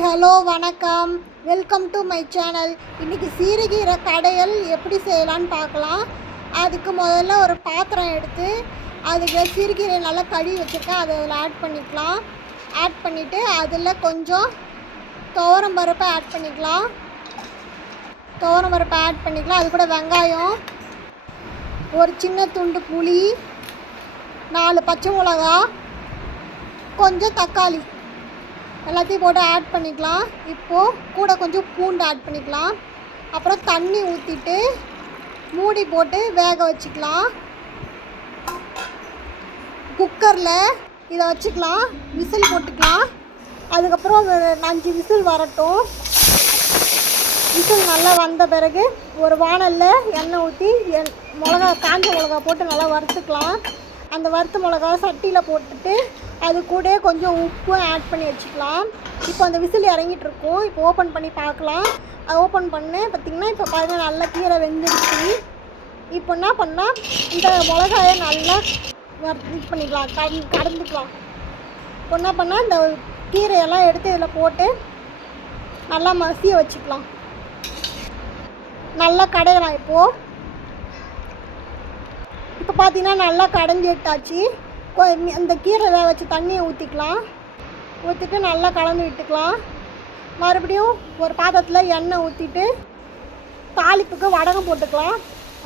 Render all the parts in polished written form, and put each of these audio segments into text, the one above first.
Hi hello வணக்கம், welcome to my channel. இன்றைக்கி சிறுகீரை கடையல் எப்படி செய்யலான்னு பார்க்கலாம். அதுக்கு முதல்ல ஒரு பாத்திரம் எடுத்து அதுக்கு சிறுகீரை நல்லா கழுவி வச்சுருக்கேன். அதை அதில் ஆட் பண்ணிக்கலாம். ஆட் பண்ணிவிட்டு அதில் கொஞ்சம் துவரம் பருப்பை ஆட் பண்ணிக்கலாம். அது கூட வெங்காயம், ஒரு சின்ன துண்டு புளி, 4 பச்சை மிளகா, கொஞ்சம் தக்காளி எல்லாத்தையும் போட்டு ஆட் பண்ணிக்கலாம். இப்போது கூட கொஞ்சம் பூண்டு ஆட் பண்ணிக்கலாம். அப்புறம் தண்ணி ஊற்றிட்டு மூடி போட்டு வேக வச்சுக்கலாம். குக்கரில் இதை வச்சுக்கலாம், விசில் போட்டுக்கலாம். அதுக்கப்புறம் ஒரு 5 விசில் வரட்டும். விசில் நல்லா வந்த பிறகு ஒரு வாணலில் எண்ணெய் ஊற்றி காஞ்ச மிளகா போட்டு நல்லா வறுத்துக்கலாம். அந்த வறுத்த மிளகா சட்டியில் போட்டுட்டு அது கூட கொஞ்சம் உப்பு ஆட் பண்ணி வச்சுக்கலாம். இப்போ அந்த விசில் இறங்கிட்டுருக்கும். இப்போ ஓப்பன் பண்ணி பார்க்கலாம். அது ஓப்பன் பண்ணு பார்த்திங்கன்னா இப்போ பாருங்கள் நல்லா கீரை வெந்துடுச்சு. இப்போ என்ன பண்ணால் இந்த மிளகாயை நல்லா இது பண்ணிக்கலாம், கடந்துக்கலாம். இப்போ என்ன பண்ணால் இந்த கீரையெல்லாம் எடுத்து இதில் போட்டு நல்லா மசிய வச்சுக்கலாம். நல்லா கடையலாம். இப்போ பார்த்திங்கன்னா நல்லா கடைஞ்சி எடுத்தாச்சு. அந்த கீரை வேக வச்சு தண்ணியை ஊற்றிட்டு நல்லா கலந்து விட்டுக்கலாம். மறுபடியும் ஒரு பாத்திரத்தில் எண்ணெய் ஊற்றிட்டு தாளிப்புக்கு வடகம் போட்டுக்கலாம்.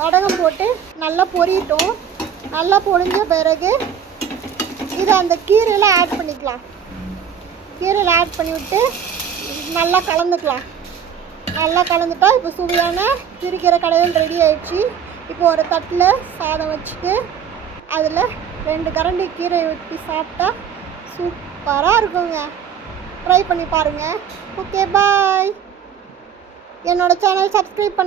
வடகம் போட்டு நல்லா பொரியட்டும். நல்லா பொரிஞ்ச பிறகு இதை அந்த கீரையில் ஆட் பண்ணிக்கலாம். கீரையில் ஆட் பண்ணிவிட்டு நல்லா கலந்துக்கலாம். நல்லா கலந்துட்டா இப்போ சுவையான சிறுகீரை கடையல் ரெடி ஆயிடுச்சு. இப்போ ஒரு தட்டில் சாதம் வச்சுட்டு அதில் 2 கரண்டி கீரை வெட்டி சாப்பிட்டா சூப்பராக இருக்குங்க. ட்ரை பண்ணி பாருங்கள். ஓகே, பாய். என்னோடய சேனல் சப்ஸ்கிரைப் பண்ணி